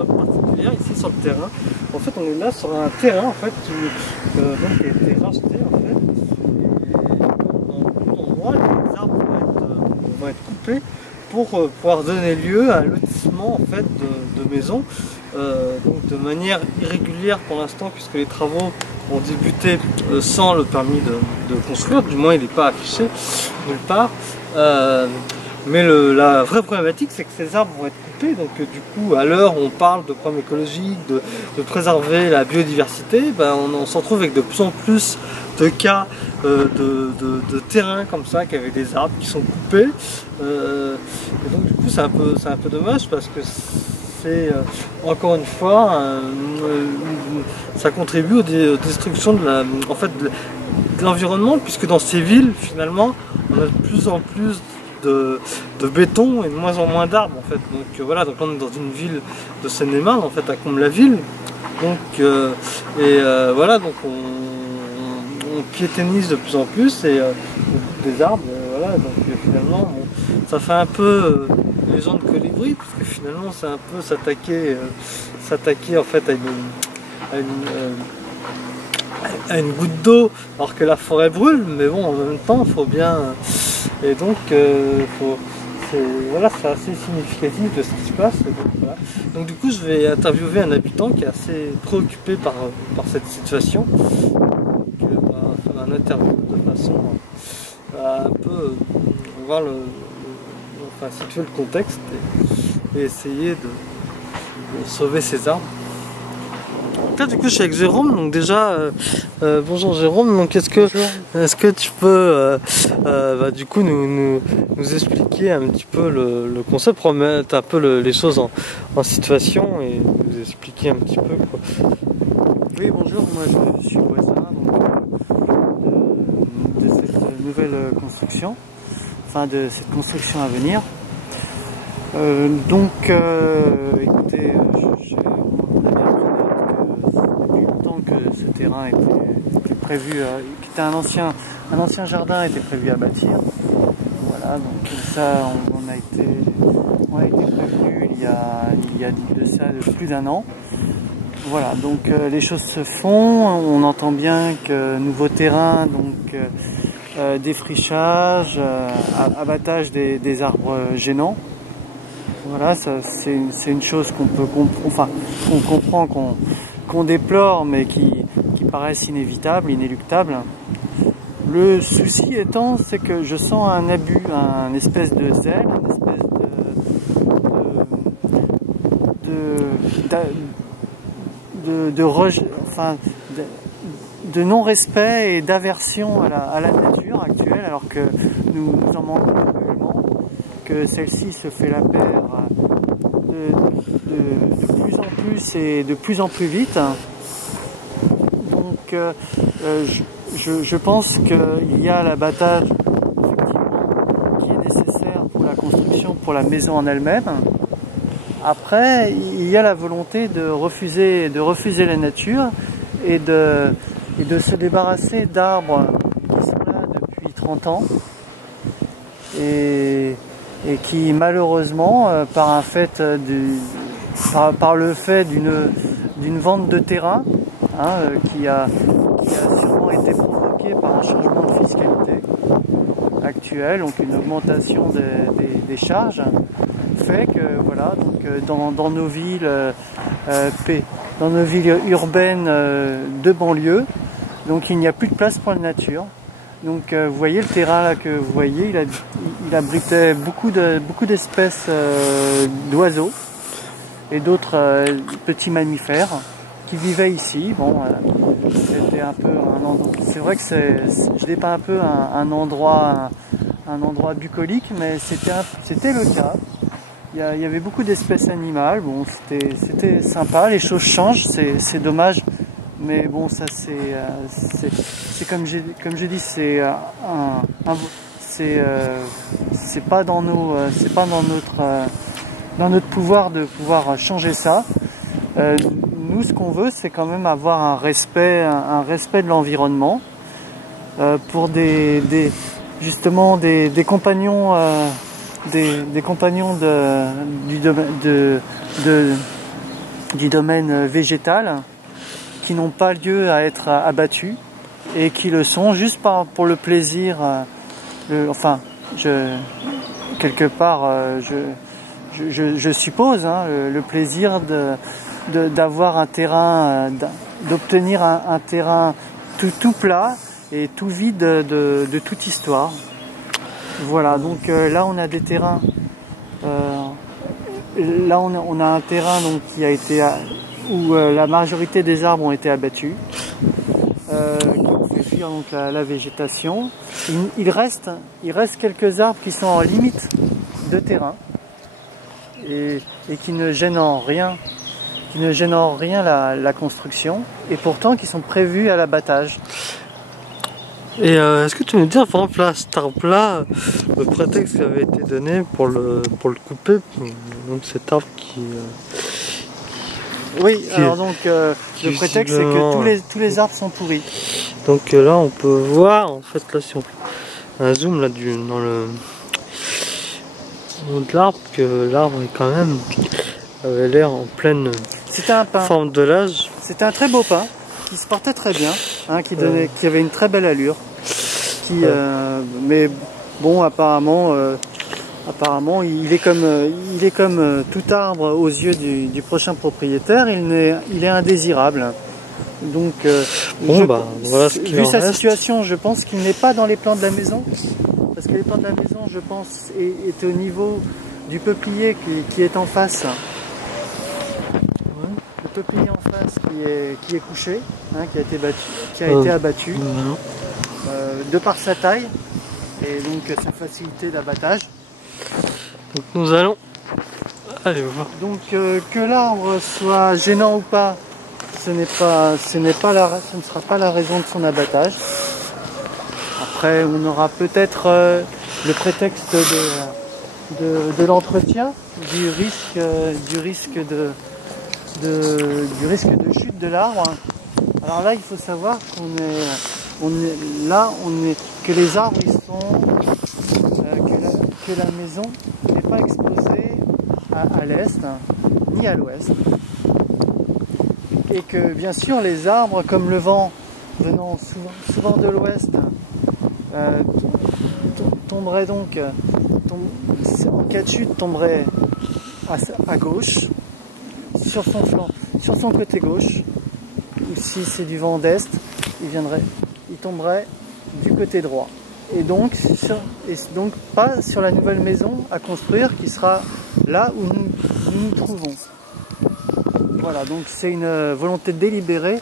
saveur particulière ici sur le terrain. En fait, on est là sur un terrain en fait donc, qui a été racheté en fait. Et dans beaucoup d'endroits, les arbres vont être coupés pour pouvoir donner lieu à un lotissement en fait de maisons, donc de manière irrégulière pour l'instant, puisque les travaux ont débuté sans le permis de construire, du moins il n'est pas affiché nulle part. Mais la vraie problématique, c'est que ces arbres vont être coupés, donc du coup, à l'heure où on parle de problèmes écologiques, de préserver la biodiversité, ben, on s'en trouve avec de plus en plus de cas de terrains comme ça, avec des arbres qui sont coupés. Et donc du coup, c'est un peu dommage, parce que c'est encore une fois, ça contribue aux destructions de l'environnement, puisque dans ces villes, finalement, on a de plus en plus de béton et de moins en moins d'arbres en fait. Donc voilà, donc on est dans une ville de Seine-et-Marne en fait, à Comble-la-Ville. Donc voilà, donc on piétonise de plus en plus et des arbres, voilà, donc finalement bon, ça fait un peu les gens de colibri, parce que finalement c'est un peu s'attaquer en fait à une goutte d'eau alors que la forêt brûle, mais bon, en même temps il faut bien, et donc voilà, c'est assez significatif de ce qui se passe. Et donc, voilà. Donc du coup je vais interviewer un habitant qui est assez préoccupé par cette situation. Donc on va faire un interview de façon à un peu voir situer le contexte et essayer de sauver ces arbres. Là, du coup, je suis avec Jérôme. Donc déjà, bonjour Jérôme. Donc est-ce que tu peux, du coup, nous expliquer un petit peu le concept, pour mettre un peu les choses en situation et nous expliquer un petit peu quoi. Oui, bonjour. Moi, je suis voisin de cette nouvelle construction, enfin de cette construction à venir. Écoutez, ce terrain était prévu, qui était un ancien jardin était prévu à bâtir. Voilà, donc ça on a été prévenu il y a de ça de plus d'un an. Voilà, donc les choses se font, on entend bien que nouveau terrain, donc défrichage, abattage des arbres gênants. Voilà, c'est une chose qu'on comprend, qu'on déplore, mais qui paraissent inévitables, inéluctables. Le souci étant, c'est que je sens un abus, un espèce de zèle, une espèce de non-respect et d'aversion à la nature actuelle, alors que nous en manquons cruellement, que celle-ci se fait la paire de plus en plus et de plus en plus vite. Donc je pense qu'il y a l'abattage effectivement qui est nécessaire pour la construction, pour la maison en elle-même. Après, il y a la volonté de refuser la nature et de se débarrasser d'arbres qui sont là depuis 30 ans et qui malheureusement, par le fait d'une vente de terrain, qui a sûrement été provoquée par un changement de fiscalité actuel, donc une augmentation des charges, fait que voilà, donc dans nos villes urbaines de banlieue, donc il n'y a plus de place pour la nature. Donc vous voyez le terrain là que vous voyez, il abritait beaucoup d'espèces d'oiseaux et d'autres petits mammifères qui vivaient ici. Bon, c'était un peu un endroit. C'est vrai que je dépeins un peu un endroit bucolique, mais c'était le cas. Il y avait beaucoup d'espèces animales. Bon, c'était sympa. Les choses changent. C'est dommage. Mais bon, ça c'est comme je dis, c'est pas dans notre pouvoir de pouvoir changer ça. Nous, ce qu'on veut, c'est quand même avoir un respect de l'environnement pour justement des compagnons des compagnons du domaine végétal qui n'ont pas lieu à être abattus et qui le sont juste pour le plaisir, quelque part, je suppose, hein, le plaisir d'avoir un terrain, d'obtenir un terrain tout plat et tout vide de toute histoire. Voilà, donc là on a des terrains, là on a un terrain donc qui a été où la majorité des arbres ont été abattus, qui fait fuir donc la végétation. Il reste quelques arbres qui sont en limite de terrain et qui ne gênent en rien, la construction, et pourtant qui sont prévus à l'abattage. Et est-ce que tu veux me dire, par exemple, là, cet arbre-là, le prétexte qui avait été donné pour le couper, donc cet arbre qui... Oui, alors donc le prétexte c'est que tous les arbres sont pourris. Donc là on peut voir, en fait, là si on fait un zoom là dans le haut de l'arbre, que l'arbre est quand même avait l'air en pleine forme de l'âge. C'était un très beau pin qui se portait très bien, hein, qui avait une très belle allure, mais bon, apparemment il est comme tout arbre aux yeux du prochain propriétaire, il est indésirable. Donc voilà ce qu'il vu en sa reste. situation, je pense qu'il n'est pas dans les plans de la maison, parce que les plans de la maison, je pense, est au niveau du peuplier qui est en face. Le peuplier en face qui est couché, hein, qui a été abattu de par sa taille et donc sa facilité d'abattage. Donc nous allons aller voir. Donc que l'arbre soit gênant ou pas, ce ne sera pas la raison de son abattage. Après, on aura peut-être le prétexte de l'entretien, du risque de chute de l'arbre. Alors là, il faut savoir que les arbres, ils sont que la maison n'est pas exposée à l'est ni à l'ouest, et que bien sûr les arbres, comme le vent venant souvent de l'ouest, tomberait donc en cas de chute, tomberait à gauche, sur son flanc, sur son côté gauche, ou si c'est du vent d'est, il tomberait du côté droit. Et donc pas sur la nouvelle maison à construire qui sera là où nous nous trouvons. Voilà, donc c'est une volonté délibérée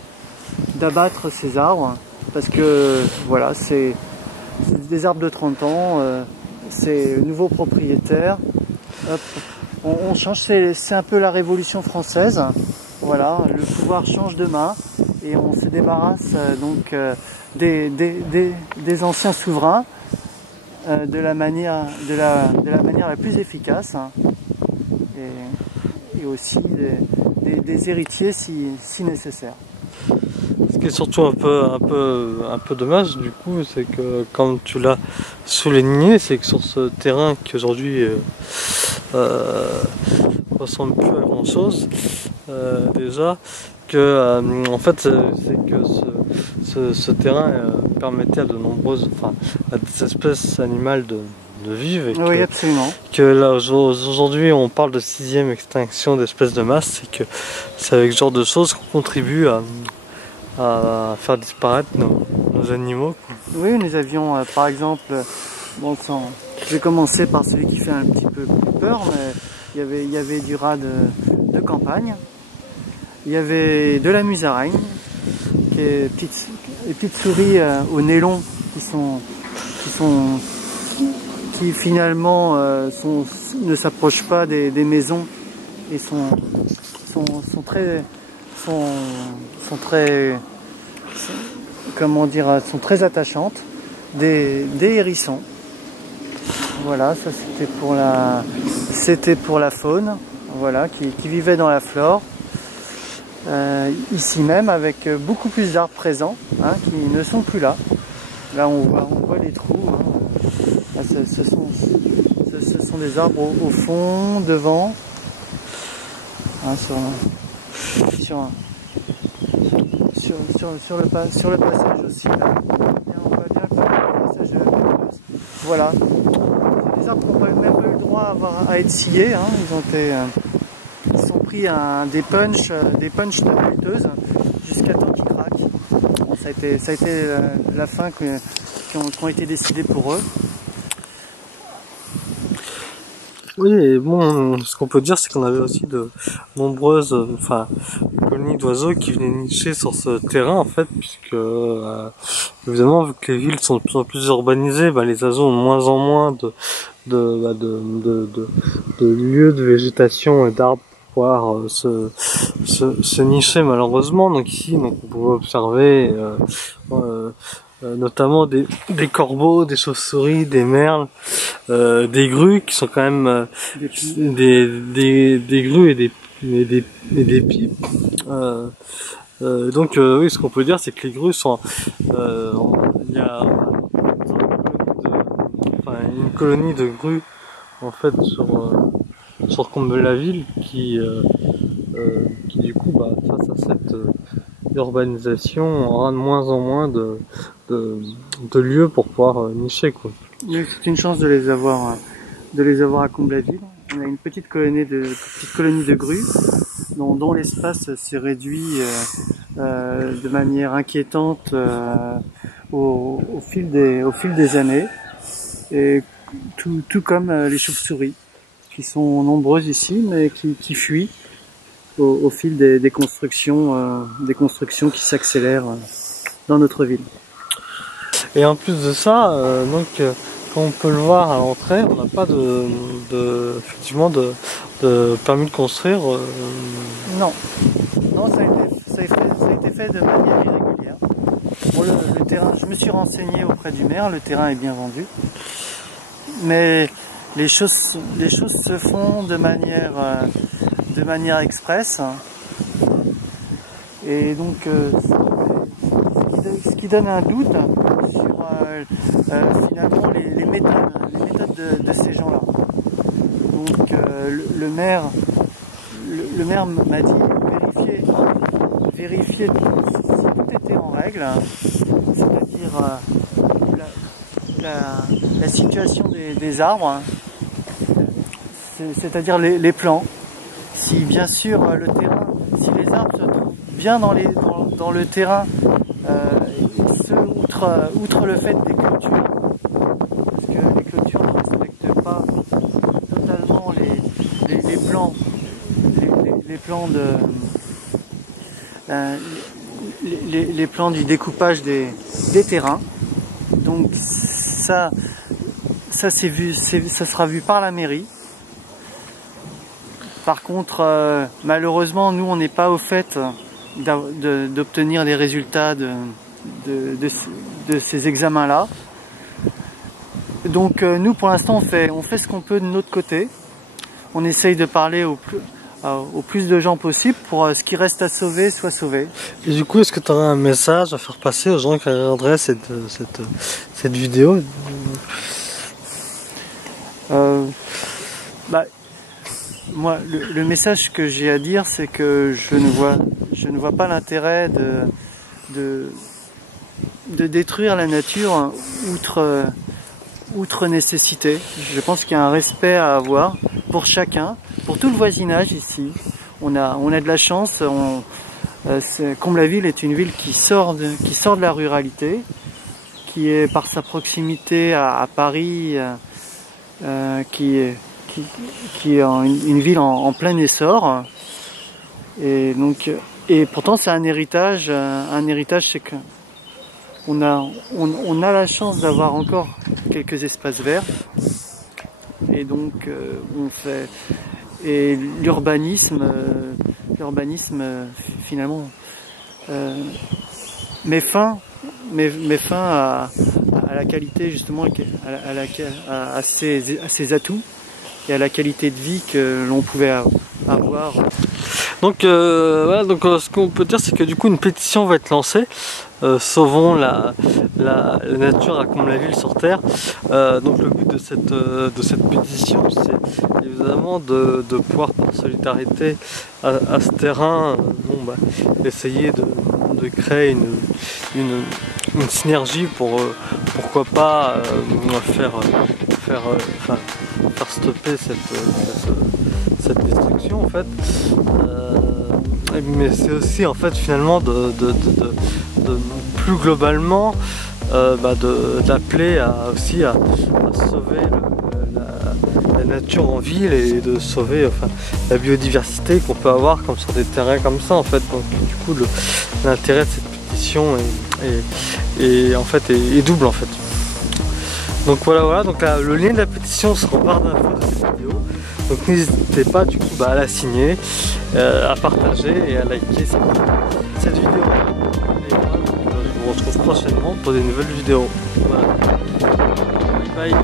d'abattre ces arbres, parce que voilà, c'est des arbres de 30 ans, c'est le nouveau propriétaire. Hop, on change, c'est un peu la Révolution française. Voilà, le pouvoir change de main et on se débarrasse donc des anciens souverains de la manière la plus efficace, hein, et aussi des héritiers si nécessaire. Ce qui est surtout un peu dommage du coup, c'est que comme tu l'as souligné, c'est que sur ce terrain qui aujourd'hui ressemble plus à grand chose, déjà que en fait c'est que ce terrain permettait à à des espèces animales de vivre, et oui, absolument. Que là aujourd'hui on parle de 6e extinction d'espèces de masse, c'est que c'est avec ce genre de choses qu'on contribue à faire disparaître nos animaux, quoi. Oui, nous avions par exemple, je vais commencer par celui qui fait un petit peu plus peur, mais il y avait du rat de campagne, il y avait de la musaraigne, les petites souris au nez long qui finalement ne s'approchent pas des maisons et sont très attachantes, des hérissons. Voilà, ça c'était pour la faune, voilà, qui vivait dans la flore. Ici même, avec beaucoup plus d'arbres présents, hein, qui ne sont plus là. Là on voit les trous, hein. Là, ce sont des arbres au fond, devant, hein, sur le passage aussi là. Et on voit bien le passage de la Pérouse. Voilà. C'est des arbres qui n'ont même pas eu le droit à être sciés. Hein. Ils sont pris des punchs de la lutteuse jusqu'à temps qu'ils craquent. Bon, ça a été la fin qui ont été décidées pour eux. Oui, et bon, ce qu'on peut dire, c'est qu'on avait aussi de nombreuses, colonies d'oiseaux qui venaient nicher sur ce terrain, en fait, puisque, évidemment, vu que les villes sont de plus en plus urbanisées, les oiseaux ont de moins en moins de lieux de végétation et d'arbres pour pouvoir se nicher, malheureusement. Donc ici, on pouvait observer, notamment des corbeaux, des chauves-souris, des merles, des grues qui sont quand même des grues et des pipes. Donc oui, ce qu'on peut dire, c'est que les grues sont, il y a une colonie de grues en fait sur Comble-la-Ville qui du coup, face à cette urbanisation, aura de moins en moins de lieux pour pouvoir nicher, quoi. C'est une chance de les avoir à Comble-la-Ville. On a une petite colonie de grues dont l'espace s'est réduit de manière inquiétante au fil des années, et tout comme les chauves-souris qui sont nombreuses ici, mais qui fuient au fil des constructions qui s'accélèrent dans notre ville. Et en plus de ça, comme on peut le voir à l'entrée, on n'a pas effectivement de permis de construire. Non, ça a été fait de manière irrégulière. Bon, le terrain, je me suis renseigné auprès du maire, le terrain est bien vendu, mais les choses se font de manière express, et donc ce qui donne un doute sur finalement les méthodes de ces gens-là. Donc le maire m'a dit vérifier si tout était en règle, c'est-à-dire la situation des arbres, c'est-à-dire les plants. Si bien sûr si les arbres se trouvent bien dans le terrain, outre le fait des clôtures, parce que les clôtures ne respectent pas totalement les plans du découpage des terrains. Donc ça sera vu par la mairie. Par contre, malheureusement, nous on n'est pas au fait d'obtenir les résultats de ces examens-là. Donc nous, pour l'instant, on fait ce qu'on peut de notre côté. On essaye de parler au plus de gens possible pour ce qui reste à sauver soit sauvé. Et du coup, est-ce que tu aurais un message à faire passer aux gens qui regarderaient cette vidéo? Moi, le message que j'ai à dire, c'est que je ne vois pas l'intérêt de détruire la nature outre nécessité. Je pense qu'il y a un respect à avoir pour chacun, pour tout le voisinage ici. On a de la chance. Comble-la-Ville est une ville qui sort de la ruralité, qui est par sa proximité à Paris, qui est une ville en plein essor, et pourtant c'est un héritage. C'est que on a la chance d'avoir encore quelques espaces verts, et donc et l'urbanisme finalement met fin à la qualité, justement, à ses atouts et à la qualité de vie que l'on pouvait avoir. Donc voilà, ce qu'on peut dire, c'est que du coup une pétition va être lancée, sauvons la nature à Comble-la-Ville sur Terre. Donc le but de cette pétition, c'est évidemment de pouvoir, par solidarité, à ce terrain, bon, bah, essayer de créer une synergie pour pourquoi pas faire stopper cette destruction en fait. Mais c'est aussi en fait finalement de plus globalement d'appeler aussi à sauver la nature en ville et de sauver enfin, la biodiversité qu'on peut avoir comme sur des terrains comme ça en fait. Donc du coup l'intérêt de cette pétition en fait est double en fait. Donc voilà, donc le lien de la pétition sera en barre d'infos de cette vidéo. Donc n'hésitez pas du coup à la signer, à partager et à liker cette vidéo. Et moi, je vous retrouve prochainement pour des nouvelles vidéos. Voilà. Bye.